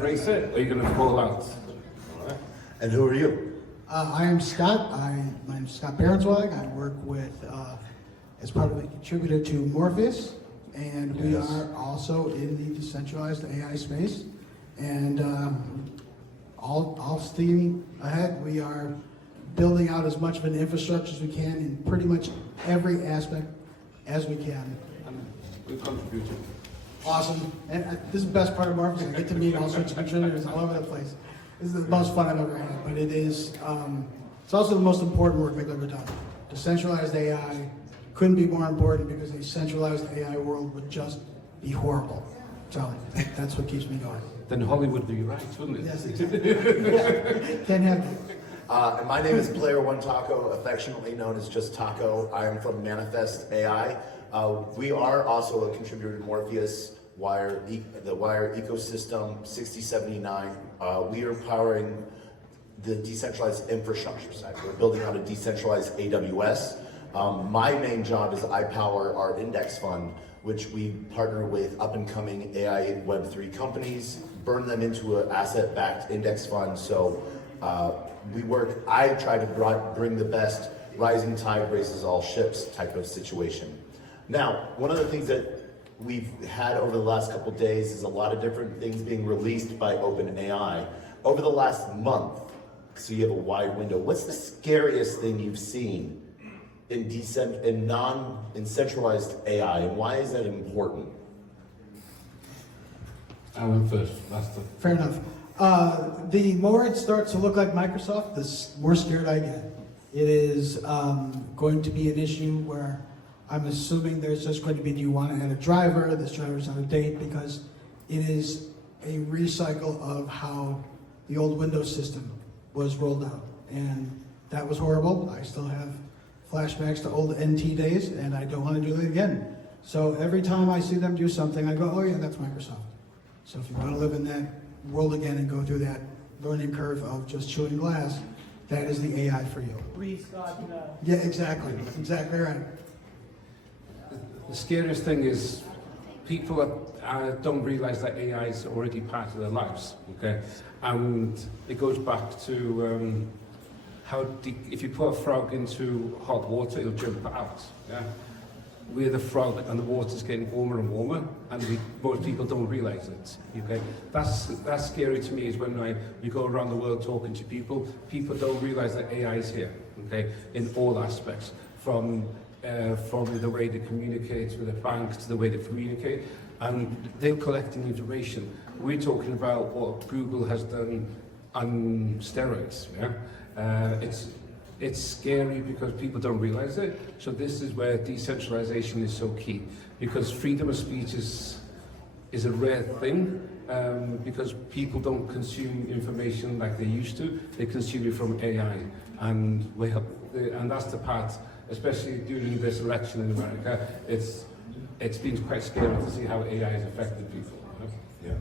embrace it, or are you going to fall out? And who are you? I am Scott. My name is Scott Berenswag. I work with, as part of a contributor to Morpheus, and we are also in the decentralized AI space. And all steam ahead. We are building out as much of an infrastructure as we can in pretty much every aspect as we can. And we've contributed. Awesome. And this is the best part of Morpheus. I get to meet all sorts of contributors all over the place. This is the most fun I've ever had, but it is, it's also the most important work I've ever done. Decentralized AI couldn't be more important because a centralized AI world would just be horrible. So that's what keeps me going. Then Hollywood would be right, wouldn't it? Yes, exactly. Can't have it. And my name is Player One Taco, affectionately known as just Taco. I am from Manifest AI. We are also a contributor to Morpheus, the Wire ecosystem 6079. We are powering the decentralized infrastructure side. We're building out a decentralized AWS. My main job is I power our index fund, which we partner with up-and-coming AI and Web3 companies, burn them into an asset-backed index fund. So I try to bring the best rising tide raises all ships type of situation. Now, one of the things that we've had over the last couple of days is a lot of different things being released by OpenAI. Over the last month, so you have a wide window, what's the scariest thing you've seen in centralized AI, and why is that important? I went first. Fair enough. The more it starts to look like Microsoft, the more scared I get. It is going to be an issue where I'm assuming there's just going to be, do you want to add a driver? This driver's out of date, because it is a recycle of how the old Windows system was rolled out. And that was horrible. I still have flashbacks to old NT days, and I don't want to do it again. So every time I see them do something, I go, oh yeah, that's Microsoft. So if you want to live in that world again and go through that learning curve of just chewing glass, that is the AI for you. Restart now. Yeah, exactly. Exactly right. The scariest thing is people don't realize that AI is already part of their lives, okay? And it goes back to how if you put a frog into hot water, it'll jump out, yeah? We're the frog and the water's getting warmer and warmer, and most people don't realize it, okay? That's scary to me, is when you go around the world talking to people don't realize that AI is here, okay? In all aspects, from the way they communicate with the banks to the way they communicate, and they're collecting information. We're talking about what Google has done on steroids. Yeah? It's scary because people don't realize it. So this is where decentralization is so key, because freedom of speech is a rare thing, because people don't consume information like they used to. They consume it from AI, and that's the part. Especially during this election in America, it's been quite scary to see how AI has affected people. Yeah.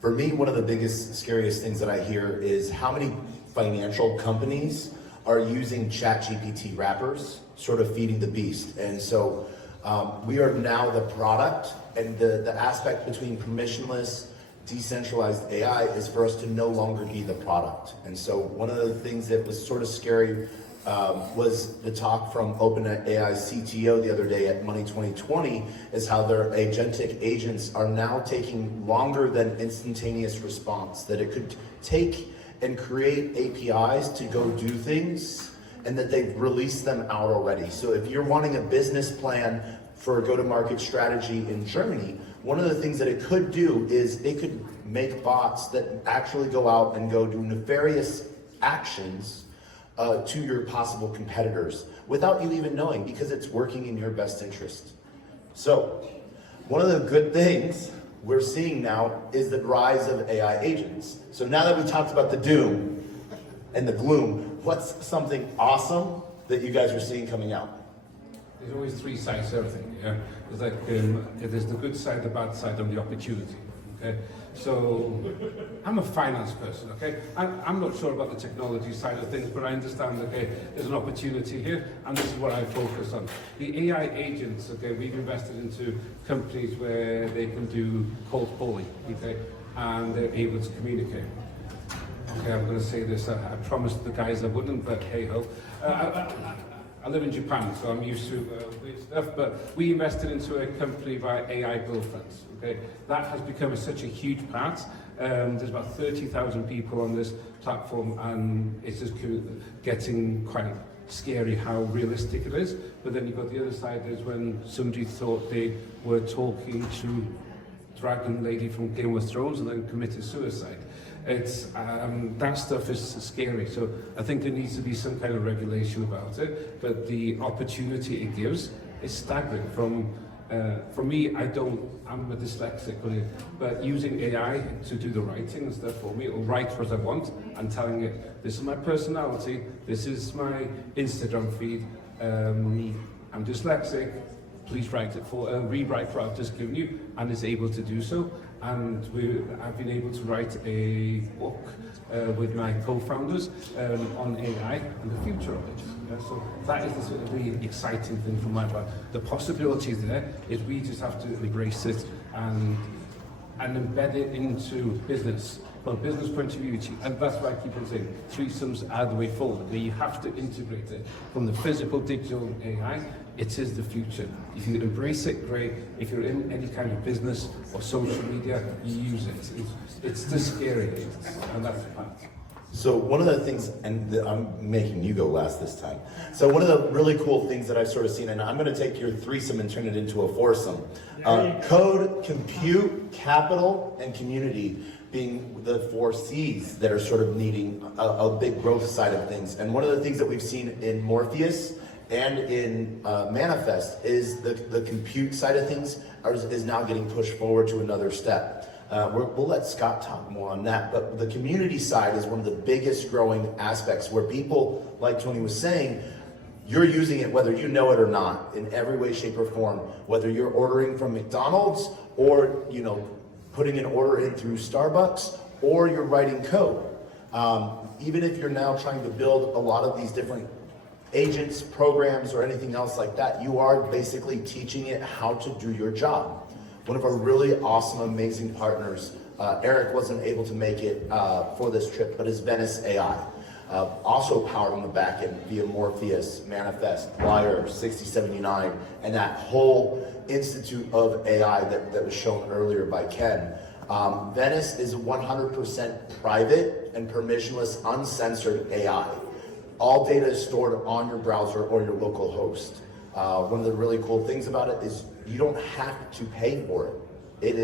For me, one of the biggest, scariest things that I hear is how many financial companies are using ChatGPT wrappers, sort of feeding the beast. And so we are now the product, and the aspect between permissionless, decentralized AI is for us to no longer be the product. And so one of the things that was sort of scary was the talk from OpenAI CTO the other day at Money 2020, is how their agentic agents are now taking longer than instantaneous response, that it could take and create APIs to go do things, and that they've released them out already. So if you're wanting a business plan for a go-to-market strategy in Germany, one of the things that it could do is it could make bots that actually go out and go do nefarious actions to your possible competitors without you even knowing, because it's working in your best interest. So one of the good things we're seeing now is the rise of AI agents. So now that we talked about the doom and the gloom, what's something awesome that you guys are seeing coming out? There's always three sides to everything. Yeah? It's like there's the good side, the bad side, and the opportunity. Okay, so I'm a finance person. Okay, I'm not sure about the technology side of things, but I understand. Okay, there's an opportunity here, and this is what I focus on. The AI agents. Okay, we've invested into companies where they can do cold calling. Okay, and they're able to communicate. Okay, I'm going to say this. I promised the guys I wouldn't, but hey ho. I live in Japan, so I'm used to weird stuff. But we invested into a company via AI girlfriends. Okay, that has become such a huge part. There's about 30,000 people on this platform, and it's just getting quite scary how realistic it is. But then you've got the other side is when somebody thought they were talking to Dragon Lady from Game of Thrones and then committed suicide. It's that stuff is scary. So I think there needs to be some kind of regulation about it. But the opportunity it gives is staggering. For me, I'm a dyslexic, but using AI to do the writing and stuff for me, or write what I want, and telling it, this is my personality, this is my Instagram feed, I'm dyslexic, please write it rewrite what I've just given you, and it's able to do so. And I've been able to write a book with my co-founders on AI and the future of it. So that is the sort of really exciting thing from my part. The possibilities there is we just have to embrace it and embed it into business. From a business point of view, and that's why I keep on saying threesomes are the way forward, where you have to integrate it from the physical, digital, AI. It is the future. If you embrace it, great. If you're in any kind of business or social media, you use it. It's the scary, and that's the part. So one of the things, and I'm making you go last this time. So one of the really cool things that I've sort of seen, and I'm going to take your threesome and turn it into a foursome. Code, compute, capital, and community being the 4 C's that are sort of needing a big growth side of things. And one of the things that we've seen in Morpheus and in Manifest is the compute side of things is now getting pushed forward to another step. We'll let Scott talk more on that, but the community side is one of the biggest growing aspects where people, like Tony was saying, you're using it whether you know it or not in every way, shape, or form, whether you're ordering from McDonald's or putting an order in through Starbucks, or you're writing code. Even if you're now trying to build a lot of these different agents, programs, or anything else like that, you are basically teaching it how to do your job. One of our really awesome, amazing partners, Eric wasn't able to make it for this trip, but is Venice AI. Also powered on the back end via Morpheus, Manifest, Wire, 6079, and that whole Institute of AI that was shown earlier by Ken. Venice is 100% private and permissionless, uncensored AI. All data is stored on your browser or your local host. One of the really cool things about it is you don't have to pay for it.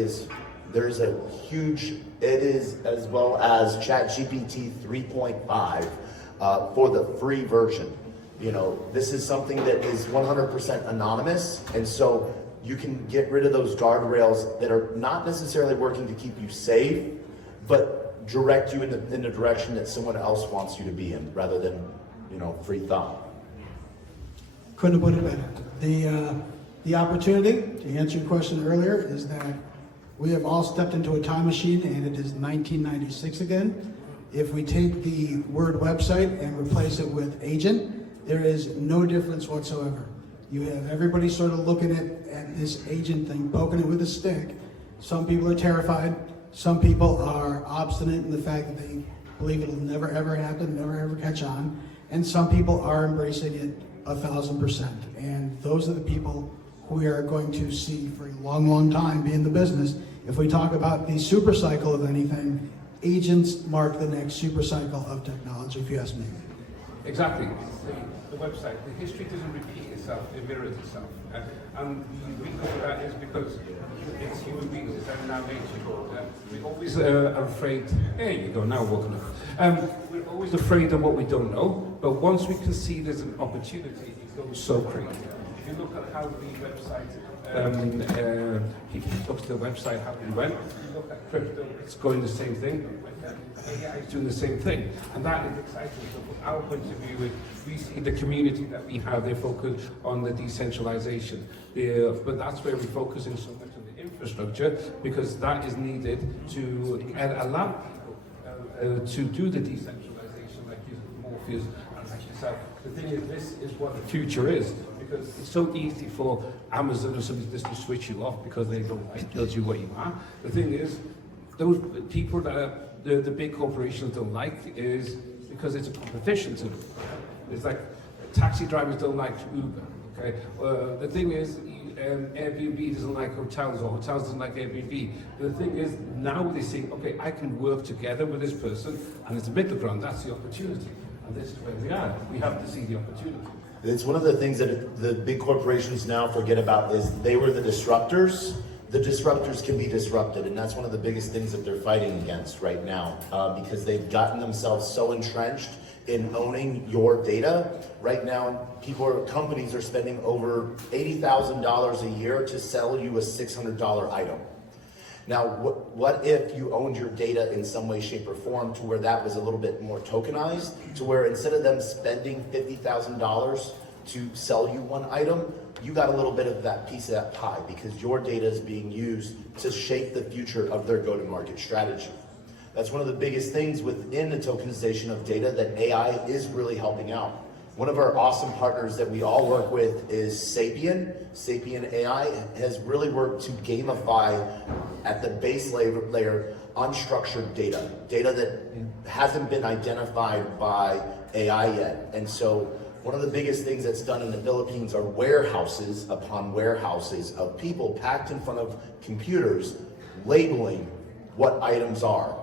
There's a huge, it is as well as ChatGPT 3.5 for the free version. This is something that is 100% anonymous, and so you can get rid of those guardrails that are not necessarily working to keep you safe, but direct you in the direction that someone else wants you to be in, rather than, free thought. Couldn't have put it better. The opportunity, to answer your question earlier, is that we have all stepped into a time machine, and it is 1996 again. If we take the word website and replace it with agent, there is no difference whatsoever. You have everybody sort of looking at this agent thing, poking it with a stick. Some people are terrified. Some people are obstinate in the fact that they believe it'll never ever happen, never ever catch on. And some people are embracing it 1,000%. And those are the people who we are going to see for a long, long time be in the business. If we talk about the super cycle of anything, agents mark the next super cycle of technology, if you ask me. Exactly. The website, the history doesn't repeat itself, it mirrors itself. And the reason for that is because it's human beings, it's in our nature. We're always afraid, there you go, now we're walking up. We're always afraid of what we don't know, but once we can see there's an opportunity, it goes so crazy. If you look at how the website, if you look at the website, how it went, if you look at crypto, it's going the same thing. AI is doing the same thing, and that is exciting. So from our point of view, we see the community that we have, they focus on the decentralization. But that's where we're focusing so much on the infrastructure, because that is needed to allow people to do the decentralization, like Morpheus and like yourself. The thing is, this is what the future is, because it's so easy for Amazon or somebody just to switch you off because they don't like tells you what you are. The thing is, those people that are, the big corporations don't like is because it's a competition to them. It's like taxi drivers don't like Uber. Okay, the thing is, Airbnb doesn't like hotels, or hotels doesn't like Airbnb. The thing is, now they say, okay, I can work together with this person, and it's a middle ground. That's the opportunity, and this is where we are. We have to see the opportunity. It's one of the things that the big corporations now forget about is they were the disruptors. The disruptors can be disrupted, and that's one of the biggest things that they're fighting against right now, because they've gotten themselves so entrenched in owning your data. Right now, companies are spending over $80,000 a year to sell you a $600 item. Now, what if you owned your data in some way, shape, or form to where that was a little bit more tokenized, to where instead of them spending $50,000 to sell you one item, you got a little bit of that piece of that pie because your data is being used to shape the future of their go-to-market strategy. That's one of the biggest things within the tokenization of data that AI is really helping out. One of our awesome partners that we all work with is Sapien. Sapien AI has really worked to gamify at the base layer unstructured data that hasn't been identified by AI yet. And so one of the biggest things that's done in the Philippines are warehouses upon warehouses of people packed in front of computers labeling what items are.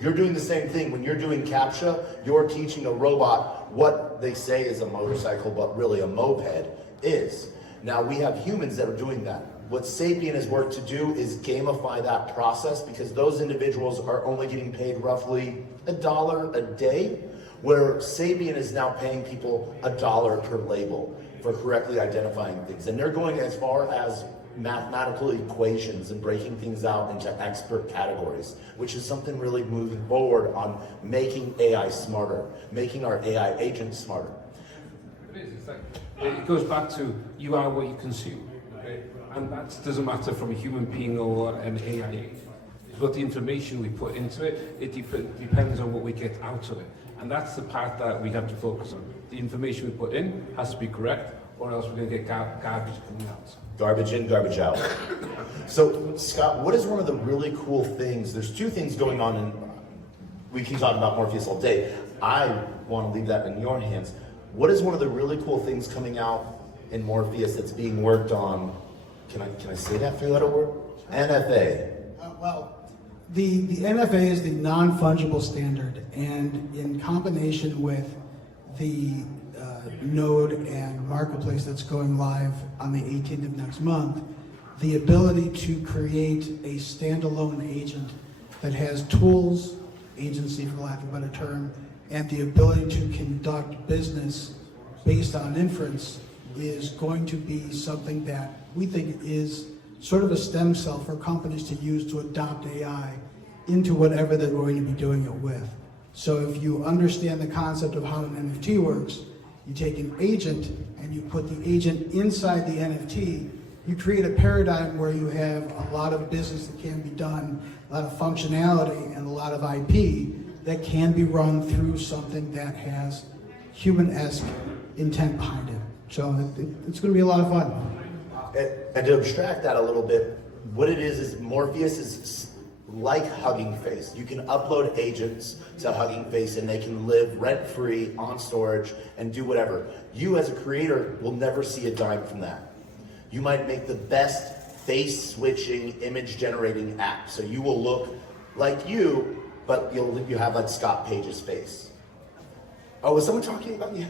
You're doing the same thing. When you're doing CAPTCHA, you're teaching a robot what they say is a motorcycle, but really a moped is. Now we have humans that are doing that. What Sapien has worked to do is gamify that process because those individuals are only getting paid roughly $1 a day, where Sapien is now paying people $1 per label for correctly identifying things. And they're going as far as mathematical equations and breaking things out into expert categories, which is something really moving forward on making AI smarter, making our AI agents smarter. It is. It's like, it goes back to you are what you consume, okay? And that doesn't matter from a human being or an AI agent. It's what the information we put into it, it depends on what we get out of it. And that's the part that we have to focus on. The information we put in has to be correct, or else we're going to get garbage coming out. Garbage in, garbage out. So, Scott, what is one of the really cool things? There's two things going on, and we can talk about Morpheus all day. I want to leave that in your hands. What is one of the really cool things coming out in Morpheus that's being worked on? Can I say that three-letter word? NFA. The NFA is the non-fungible standard, and in combination with the node and marketplace that's going live on the 18th of next month, the ability to create a standalone agent that has tools, agency for lack of a better term, and the ability to conduct business based on inference is going to be something that we think is sort of a stem cell for companies to use to adopt AI into whatever they're going to be doing it with. So if you understand the concept of how an NFT works, you take an agent and you put the agent inside the NFT, you create a paradigm where you have a lot of business that can be done, a lot of functionality and a lot of IP that can be run through something that has human-esque intent behind it. So it's going to be a lot of fun. And to abstract that a little bit, what it is Morpheus is like Hugging Face. You can upload agents to Hugging Face and they can live rent-free on storage and do whatever. You as a creator will never see a dime from that. You might make the best face-switching, image-generating app. So you will look like you, but you have like Scott Page's face. Oh, was someone talking about you?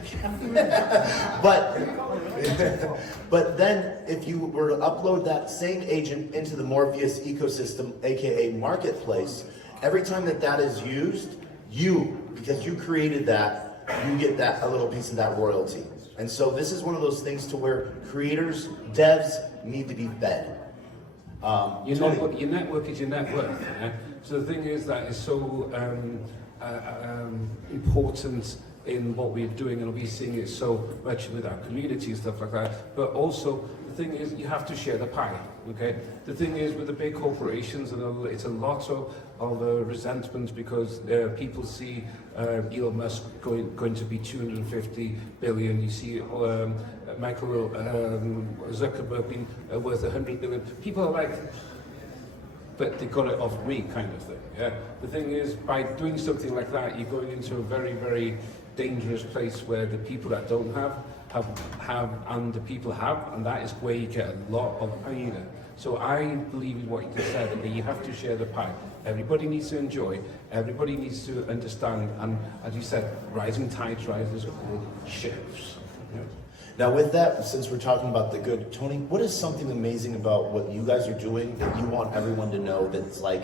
But then if you were to upload that same agent into the Morpheus ecosystem, AKA marketplace, every time that is used, because you created that, you get that a little piece of that royalty. And so this is one of those things to where creators, devs need to be fed. Your network is your net worth. Yeah? So the thing is that is so important in what we're doing, and we're seeing it so much with our community and stuff like that. But also, the thing is, you have to share the pie, okay? The thing is, with the big corporations, and it's a lot of resentment because people see Elon Musk going to be 250 billion. You see Michael Zuckerberg being worth 100 billion. People are like, but they got it off me kind of thing. Yeah. The thing is, by doing something like that, you're going into a very, very dangerous place where the people that don't have, and the people have, and that is where you get a lot of pain. So I believe in what you just said, that you have to share the pie. Everybody needs to enjoy, everybody needs to understand, and as you said, rising tides rises all ships. Yeah. Now with that, since we're talking about the good, Tony, what is something amazing about what you guys are doing that you want everyone to know that's like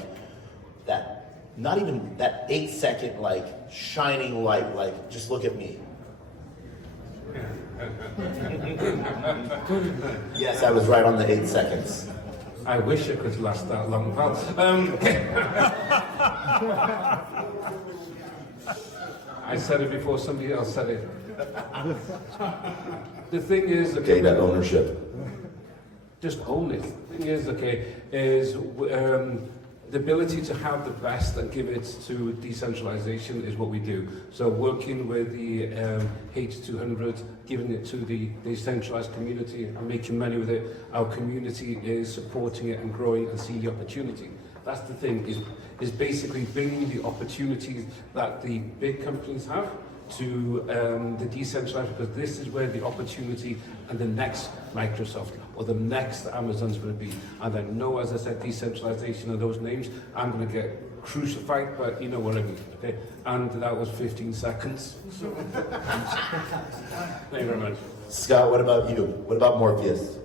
that, not even that 8-second like shining light, like just look at me. Yes, I was right on the 8 seconds. I wish it could last that long, pal. I said it before somebody else said it. The thing is, okay, Data ownership. just own it. The thing is, okay, is the ability to have the best and give it to decentralization is what we do. So working with the H200, giving it to the decentralized community and making money with it, our community is supporting it and growing and seeing the opportunity. That's the thing, is basically bringing the opportunities that the big companies have to the decentralized, because this is where the opportunity and the next Microsoft or the next Amazon's going to be. And I know, as I said, decentralization of those names, I'm going to get crucified, but you know what I mean, okay? And that was 15 seconds. Thank you very much. Scott, what about you? What about Morpheus?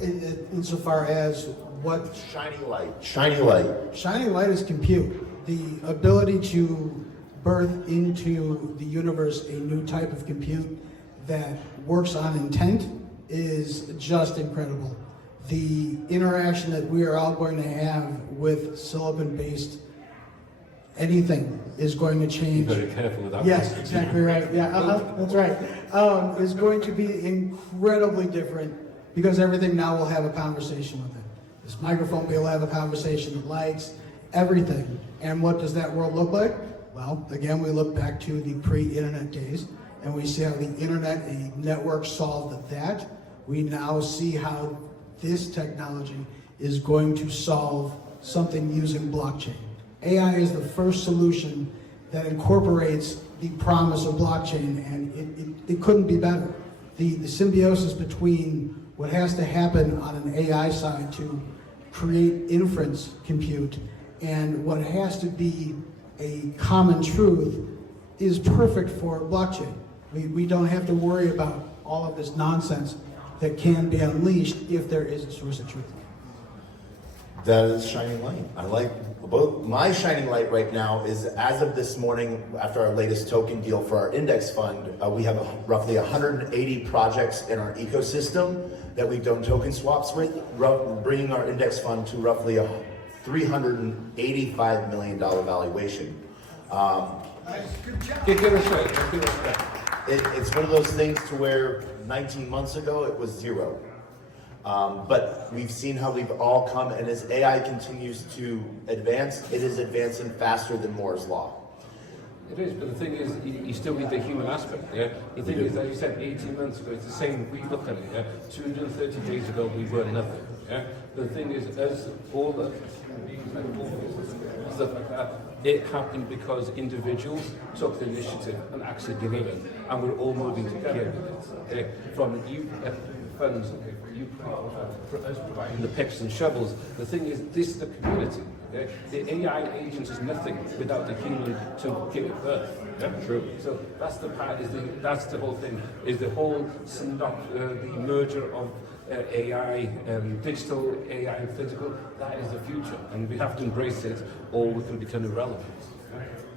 Insofar as what Shining light. Shining light. shining light is compute. The ability to birth into the universe a new type of compute that works on intent is just incredible. The interaction that we are all going to have with silicon-based anything is going to change. Be very careful with that. Yes, exactly right. Yeah, that's right. Is going to be incredibly different because everything now will have a conversation with it. This microphone will have a conversation, the lights, everything. And what does that world look like? Well, again, we look back to the pre-internet days, and we see how the internet, a network, solved that. We now see how this technology is going to solve something using blockchain. AI is the first solution that incorporates the promise of blockchain, and it couldn't be better. The symbiosis between what has to happen on an AI side to create inference compute and what has to be a common truth is perfect for blockchain. We don't have to worry about all of this nonsense that can be unleashed if there is a source of truth. That is shining light. I like both. My shining light right now is, as of this morning, after our latest token deal for our index fund, we have roughly 180 projects in our ecosystem that we've done token swaps with, bringing our index fund to roughly a $385 million valuation. Give it a shot. It's one of those things to where 19 months ago it was zero. But we've seen how we've all come, and as AI continues to advance, it is advancing faster than Moore's Law. It is, but the thing is, you still need the human aspect, yeah? The thing is, as you said, 18 months ago, it's the same, we look at it, yeah? 230 days ago, we were nothing, yeah? But the thing is, as all the stuff like that, it happened because individuals took the initiative and actually delivered, and we're all moving together. Okay? From you funds, okay, you for us providing the picks and shovels. The thing is, this is the community. Okay? The AI agent is nothing without the human to give it birth. Yeah? True. So that's the part. That's the whole thing. Is the whole the merger of AI, digital AI and physical. That is the future, and we have to embrace it, or we can become irrelevant.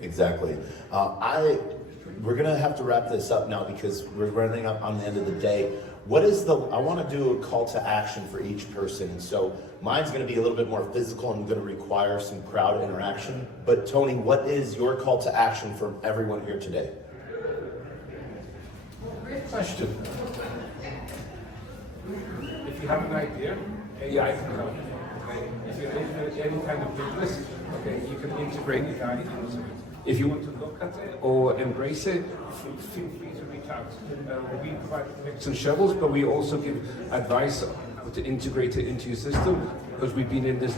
Exactly. We're gonna have to wrap this up now because we're running up on the end of the day. I want to do a call to action for each person. So mine's going to be a little bit more physical and going to require some crowd interaction. But Tony, what is your call to action for everyone here today? Great question. If you have an idea, AI can help. Okay? If you're in any kind of business, okay, you can integrate AI into it. If you want to look at it or embrace it, feel free to reach out. We provide picks and shovels, but we also give advice on how how to integrate it into your system, because we've been in this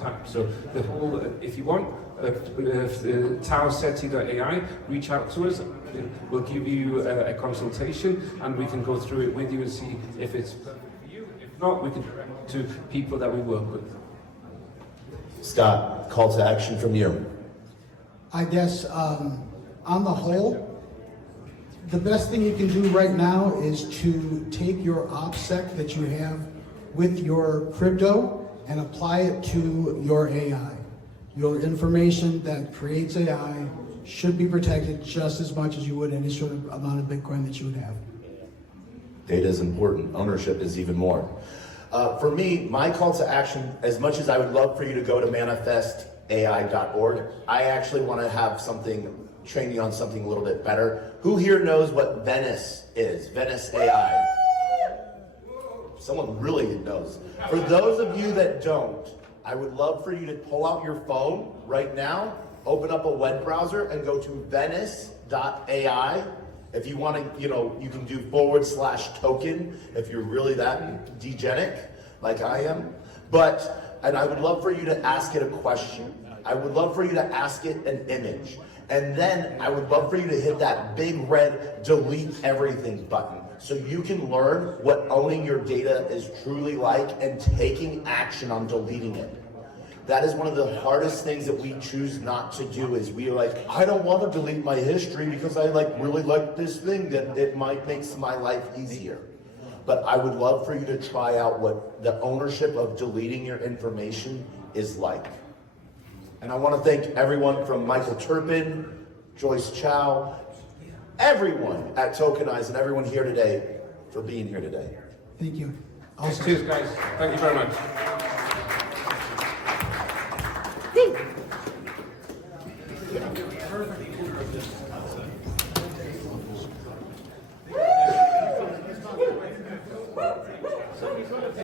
time. So the whole, if you want, Tao CETI.ai, reach out to us. We'll give you a consultation, and we can go through it with you and see if it's perfect for you. If not, we can direct it to people that we work with. Scott, call to action from you. I guess on the whole, the best thing you can do right now is to take your OPSEC that you have with your crypto and apply it to your AI. Your information that creates AI should be protected just as much as you would any sort of amount of Bitcoin that you would have. Data is important. Ownership is even more. For me, my call to action, as much as I would love for you to go to manifestai.org, I actually want to have something, train you on something a little bit better. Who here knows what Venice is? Venice AI. Someone really knows. For those of you that don't, I would love for you to pull out your phone right now, open up a web browser and go to venice.ai. If you want to, you can do /token if you're really that degenic like I am. And I would love for you to ask it a question. I would love for you to ask it an image. And then I would love for you to hit that big red delete everything button so you can learn what owning your data is truly like and taking action on deleting it. That is one of the hardest things that we choose not to do. Is we are like, I don't want to delete my history because I really like this thing that it might make my life easier. But I would love for you to try out what the ownership of deleting your information is like. And I want to thank everyone from Michael Turpin, Joyce Chow, everyone at Tokenize and everyone here today for being here today. Thank you. Cheers, guys. Thank you very much. Perfect.